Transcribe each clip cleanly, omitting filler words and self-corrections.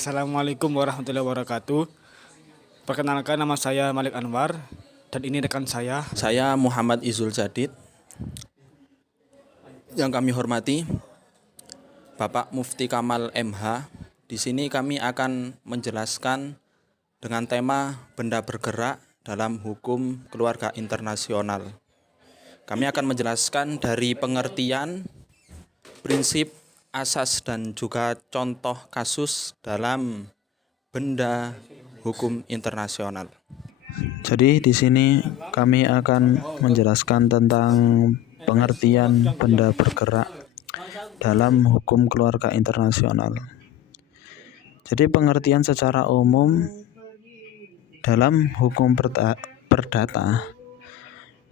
Assalamualaikum warahmatullahi wabarakatuh. Perkenalkan, nama saya Malik Anwar dan ini rekan saya. Saya Muhammad Izul Jadid. Yang kami hormati Bapak Mufti Kamal MH. Di sini kami akan menjelaskan dengan tema benda bergerak dalam hukum keluarga internasional. Kami akan menjelaskan dari pengertian, prinsip, asas dan juga contoh kasus dalam benda hukum internasional. Jadi di sini kami akan menjelaskan tentang pengertian benda bergerak dalam hukum keluarga internasional. Jadi pengertian secara umum dalam hukum perdata,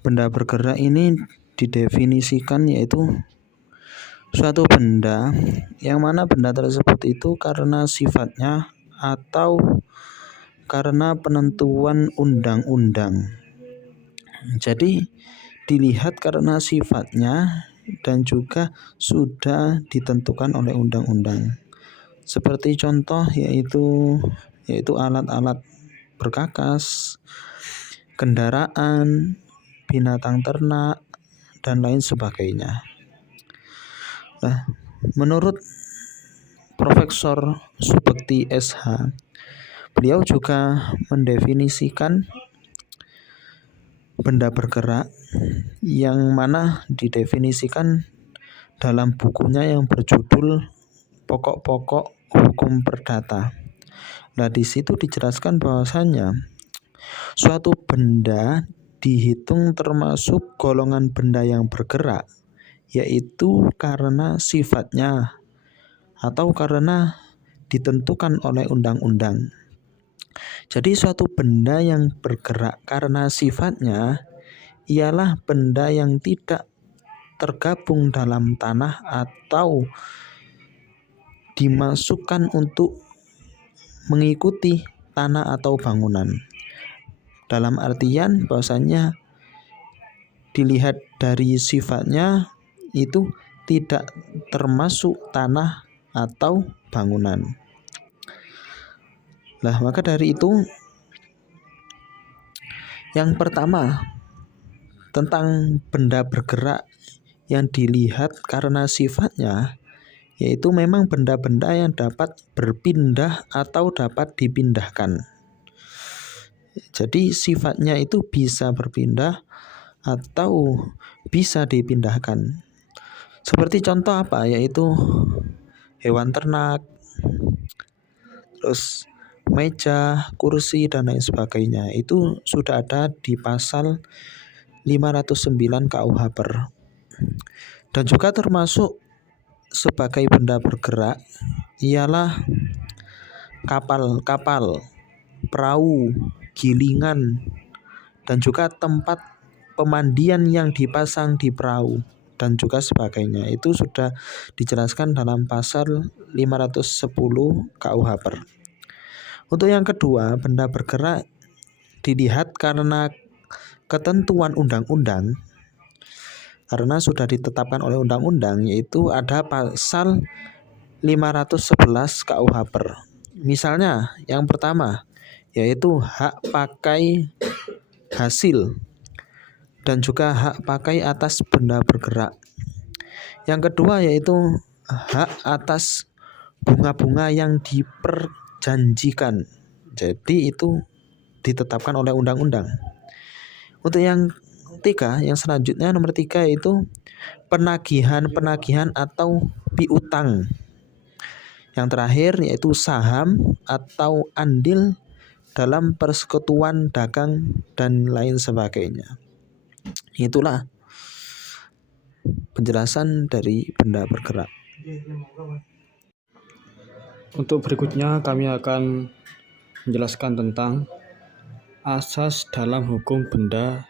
benda bergerak ini didefinisikan yaitu suatu benda yang mana benda tersebut itu karena sifatnya atau karena penentuan undang-undang. Jadi dilihat karena sifatnya dan juga sudah ditentukan oleh undang-undang. Seperti contoh yaitu alat-alat berkakas, kendaraan, binatang ternak dan lain sebagainya. Nah, menurut Profesor Subekti SH, beliau juga mendefinisikan benda bergerak yang mana didefinisikan dalam bukunya yang berjudul Pokok-pokok Hukum Perdata. Nah, di situ dijelaskan bahwasanya suatu benda dihitung termasuk golongan benda yang bergerak, yaitu karena sifatnya atau karena ditentukan oleh undang-undang. Jadi suatu benda yang bergerak karena sifatnya ialah benda yang tidak tergabung dalam tanah atau dimasukkan untuk mengikuti tanah atau bangunan. Dalam artian bahwasanya dilihat dari sifatnya itu tidak termasuk tanah atau bangunan. Nah, maka dari itu yang pertama tentang benda bergerak yang dilihat karena sifatnya yaitu memang benda-benda yang dapat berpindah atau dapat dipindahkan. Jadi sifatnya itu bisa berpindah atau bisa dipindahkan. Seperti contoh apa? Yaitu hewan ternak, terus meja, kursi dan lain sebagainya. Itu sudah ada di pasal 509 KUH per. Dan juga termasuk sebagai benda bergerak ialah kapal, perahu, gilingan, dan juga tempat pemandian yang dipasang di perahu dan juga sebagainya. Itu sudah dijelaskan dalam pasal 510 KUH per. Untuk yang kedua, benda bergerak dilihat karena ketentuan undang-undang, karena sudah ditetapkan oleh undang-undang, yaitu ada pasal 511 KUH per. Misalnya yang pertama yaitu hak pakai hasil dan juga hak pakai atas benda bergerak. Yang kedua yaitu hak atas bunga-bunga yang diperjanjikan. Jadi itu ditetapkan oleh undang-undang. Untuk yang ketiga, yang selanjutnya nomor 3 yaitu penagihan atau piutang. Yang terakhir yaitu saham atau andil dalam persekutuan dagang dan lain sebagainya. Itulah penjelasan dari benda bergerak. Untuk berikutnya kami akan menjelaskan tentang asas dalam hukum benda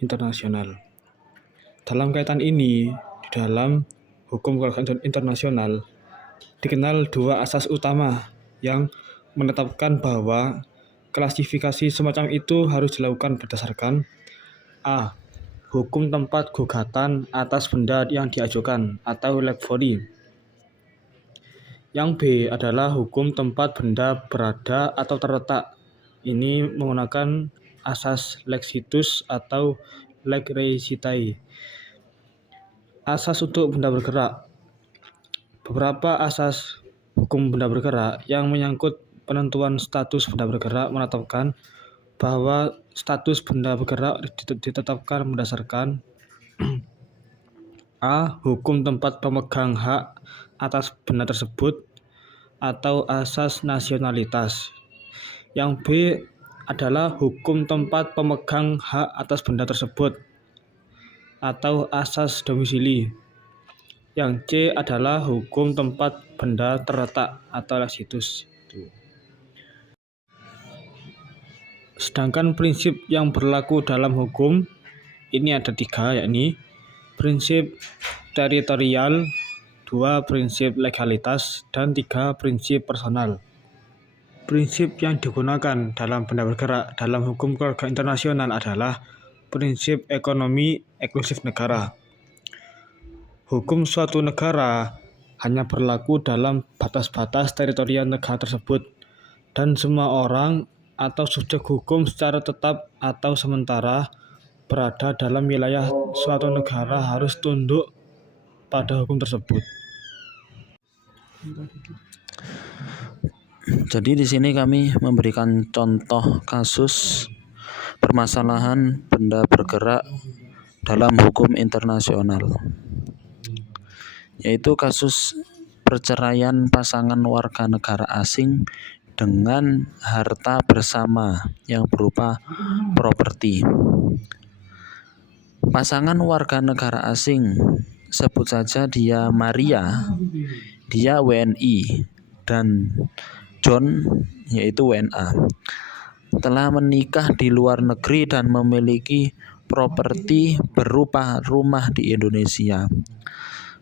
internasional. Dalam kaitan ini, di dalam hukum keluarga internasional dikenal dua asas utama yang menetapkan bahwa klasifikasi semacam itu harus dilakukan berdasarkan A. Hukum tempat gugatan atas benda yang diajukan atau leg body. Yang B adalah hukum tempat benda berada atau terletak. Ini menggunakan asas lexitus atau leg recitae. Asas untuk benda bergerak. Beberapa asas hukum benda bergerak yang menyangkut penentuan status benda bergerak menetapkan bahwa status benda bergerak ditetapkan berdasarkan A. Hukum tempat pemegang hak atas benda tersebut atau asas nasionalitas. Yang B adalah hukum tempat pemegang hak atas benda tersebut atau asas domisili. Yang C adalah hukum tempat benda terletak atau lexitus. Sedangkan prinsip yang berlaku dalam hukum ini ada 3, yakni prinsip teritorial, 2 prinsip legalitas, dan 3 prinsip personal. Prinsip yang digunakan dalam benda bergerak dalam hukum keluarga internasional adalah prinsip ekonomi eksklusif negara. Hukum suatu negara hanya berlaku dalam batas-batas teritorial negara tersebut, dan semua orang atau subjek hukum secara tetap atau sementara berada dalam wilayah suatu negara harus tunduk pada hukum tersebut. Jadi di sini kami memberikan contoh kasus permasalahan benda bergerak dalam hukum internasional, yaitu kasus perceraian pasangan warga negara asing dengan harta bersama yang berupa properti. Pasangan warga negara asing, sebut saja dia Maria, dia WNI, dan John yaitu WNA, telah menikah di luar negeri dan memiliki properti berupa rumah di Indonesia.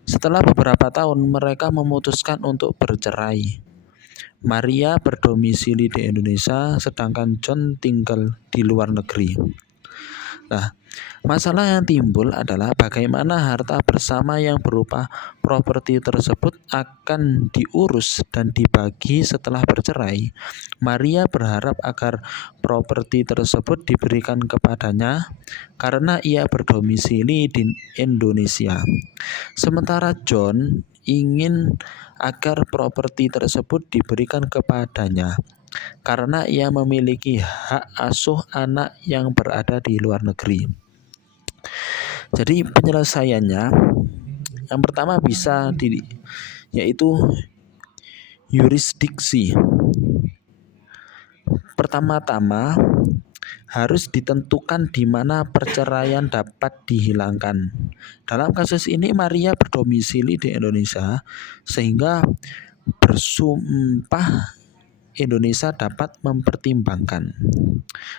Setelah beberapa tahun mereka memutuskan untuk bercerai. Maria berdomisili di Indonesia sedangkan John tinggal di luar negeri. Nah, masalah yang timbul adalah bagaimana harta bersama yang berupa properti tersebut akan diurus dan dibagi setelah bercerai. Maria berharap agar properti tersebut diberikan kepadanya karena ia berdomisili di Indonesia. Sementara John ingin agar properti tersebut diberikan kepadanya karena ia memiliki hak asuh anak yang berada di luar negeri. Jadi penyelesaiannya yang pertama yaitu yurisdiksi. Pertama-tama harus ditentukan di mana perceraian dapat dihilangkan. Dalam kasus ini Maria berdomisili di Indonesia sehingga bersumpah Indonesia dapat mempertimbangkan.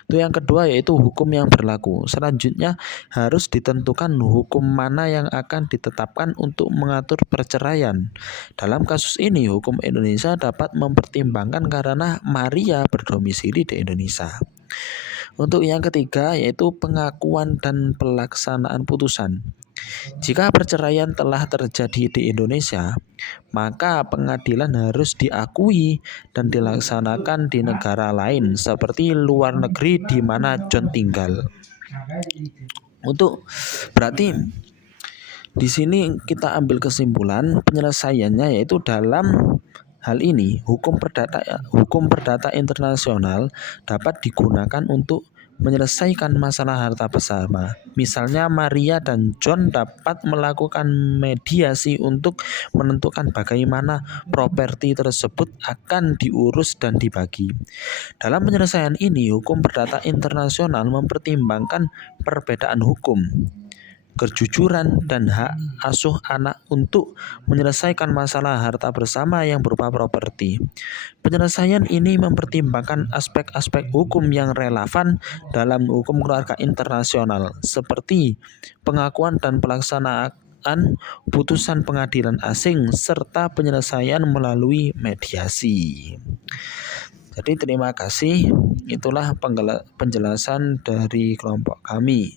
Itu yang kedua, yaitu hukum yang berlaku. Selanjutnya harus ditentukan hukum mana yang akan ditetapkan untuk mengatur perceraian. Dalam kasus ini hukum Indonesia dapat mempertimbangkan karena Maria berdomisili di Indonesia. Untuk yang ketiga yaitu pengakuan dan pelaksanaan putusan. Jika perceraian telah terjadi di Indonesia, maka pengadilan harus diakui dan dilaksanakan di negara lain seperti luar negeri di mana John tinggal. Berarti di sini kita ambil kesimpulan penyelesaiannya yaitu dalam hal ini hukum perdata internasional dapat digunakan untuk menyelesaikan masalah harta bersama. Misalnya Maria dan John dapat melakukan mediasi untuk menentukan bagaimana properti tersebut akan diurus dan dibagi. Dalam penyelesaian ini, hukum perdata internasional mempertimbangkan perbedaan hukum, kejujuran, dan hak asuh anak untuk menyelesaikan masalah harta bersama yang berupa properti. Penyelesaian ini mempertimbangkan aspek-aspek hukum yang relevan dalam hukum keluarga internasional seperti pengakuan dan pelaksanaan putusan pengadilan asing serta penyelesaian melalui mediasi. Jadi terima kasih, itulah penjelasan dari kelompok kami.